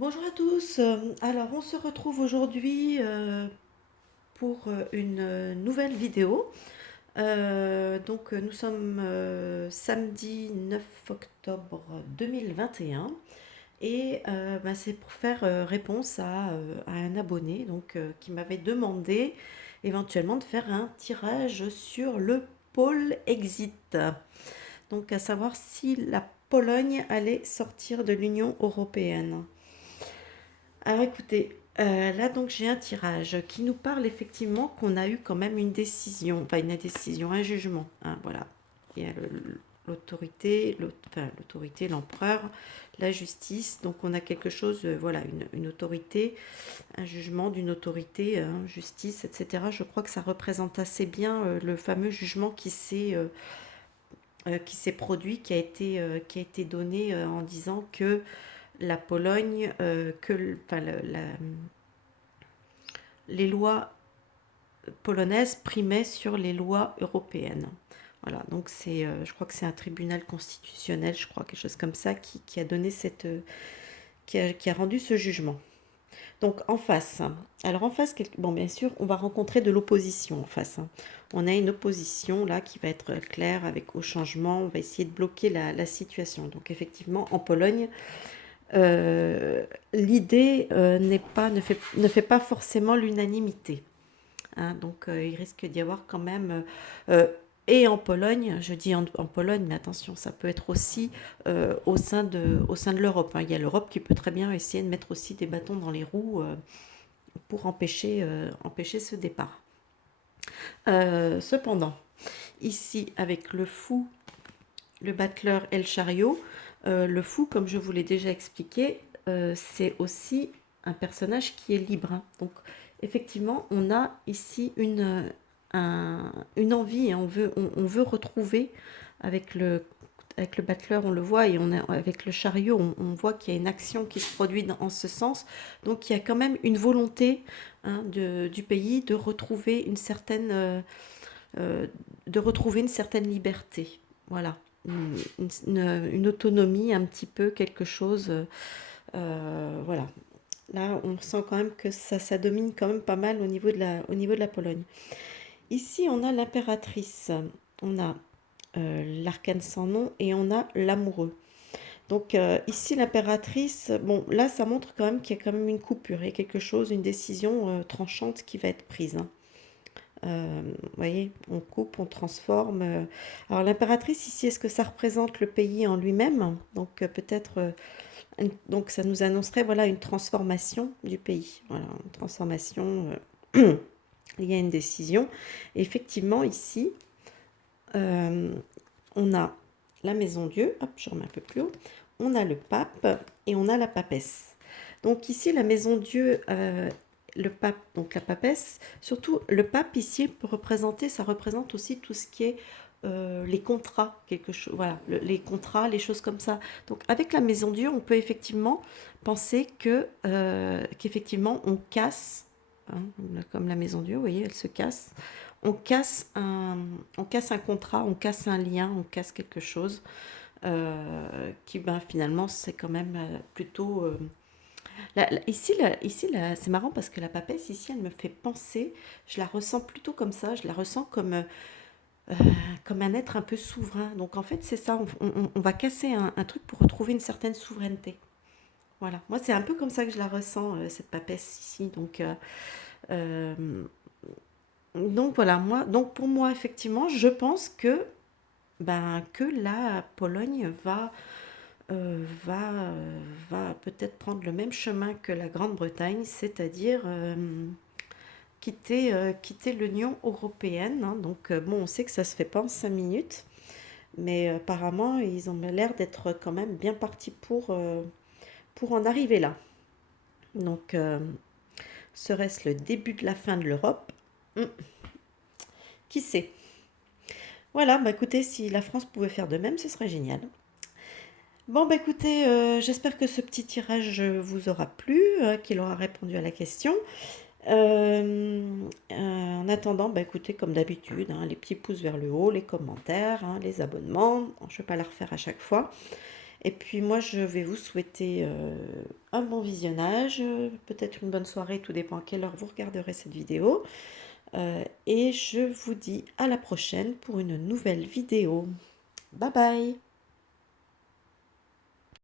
Bonjour à tous. Alors, on se retrouve aujourd'hui pour une nouvelle vidéo. Nous sommes samedi 9 octobre 2021 et c'est pour faire réponse à un abonné qui m'avait demandé éventuellement de faire un tirage sur le pôle exit. Donc, à savoir si la Pologne allait sortir de l'Union européenne. Alors écoutez, là donc j'ai un tirage qui nous parle effectivement qu'on a eu quand même une décision, enfin une décision, un jugement, hein, voilà. Il y a l'autorité, enfin l'autorité, l'empereur, la justice, donc on a quelque chose, voilà, une autorité, un jugement d'une autorité, hein, justice, etc. Je crois que ça représente assez bien le fameux jugement qui s'est produit, qui a été donné en disant que la Pologne, enfin, les lois polonaises primaient sur les lois européennes. Voilà, donc je crois que c'est un tribunal constitutionnel, je crois, quelque chose comme ça, qui a donné qui a rendu ce jugement. Donc en face, alors en face, bon bien sûr, on va rencontrer de l'opposition en face. On a une opposition là qui va être claire avec au changement, on va essayer de bloquer la situation. Donc effectivement, en Pologne, l'idée ne fait pas forcément l'unanimité. Hein, il risque d'y avoir quand même, et en Pologne, je dis en Pologne, mais attention, ça peut être aussi au sein de l'Europe. Hein. Il y a l'Europe qui peut très bien essayer de mettre aussi des bâtons dans les roues pour empêcher ce départ. Cependant, ici, avec le fou, le battleur et le chariot, le fou, comme je vous l'ai déjà expliqué, c'est aussi un personnage qui est libre. Hein. Donc, effectivement, on a ici une envie et on veut retrouver avec avec le battleur, on le voit, et avec le chariot, on voit qu'il y a une action qui se produit en ce sens. Donc, il y a quand même une volonté, hein, du pays de retrouver une certaine liberté. Voilà. Une autonomie, un petit peu, quelque chose. Voilà. Là, on sent quand même que ça domine quand même pas mal au niveau de la Pologne. Ici, on a l'impératrice, on a l'arcane sans nom et on a l'amoureux. Donc ici, l'impératrice, bon, là, ça montre quand même qu'il y a quand même une coupure, il y a quelque chose, une décision tranchante qui va être prise. Hein. Vous voyez, on coupe, on transforme. Alors l'impératrice ici, est-ce que ça représente le pays en lui-même? Donc peut-être, donc ça nous annoncerait voilà une transformation du pays. Voilà, une transformation. Il y a une décision. Et effectivement ici, euh, on a la Maison Dieu. Hop, je remets un peu plus haut. On a le pape et on a la papesse. Donc ici, la Maison Dieu, le pape, donc la papesse, surtout le pape ici peut représenter, ça représente aussi tout ce qui est les contrats, quelque chose, voilà, les contrats, les choses comme ça. Donc avec la Maison Dieu, on peut effectivement penser qu'effectivement on casse, hein, comme la Maison Dieu, vous voyez, elle se casse. On casse un contrat, on casse un lien, on casse quelque chose qui, ben, finalement, c'est quand même plutôt ici, c'est marrant parce que la papesse, ici, elle me fait penser, je la ressens plutôt comme ça, je la ressens comme un être un peu souverain. Donc en fait, c'est ça, on va casser un truc pour retrouver une certaine souveraineté. Voilà, moi c'est un peu comme ça que je la ressens, cette papesse ici. Euh, donc voilà, donc pour moi, effectivement, je pense que la Pologne va peut-être prendre le même chemin que la Grande-Bretagne, c'est-à-dire quitter l'Union européenne. Hein. Bon, on sait que ça ne se fait pas en 5 minutes, mais apparemment, ils ont l'air d'être quand même bien partis pour en arriver là. Donc, serait-ce le début de la fin de l'Europe? Qui sait? Voilà, bah écoutez, si la France pouvait faire de même, ce serait génial. Bon, bah écoutez, j'espère que ce petit tirage vous aura plu, qu'il aura répondu à la question. En attendant, bah écoutez, comme d'habitude, hein, les petits pouces vers le haut, les commentaires, hein, les abonnements. Bon, je ne vais pas la refaire à chaque fois. Et puis moi, je vais vous souhaiter un bon visionnage, peut-être une bonne soirée, tout dépend à quelle heure vous regarderez cette vidéo. Et je vous dis à la prochaine pour une nouvelle vidéo. Bye bye!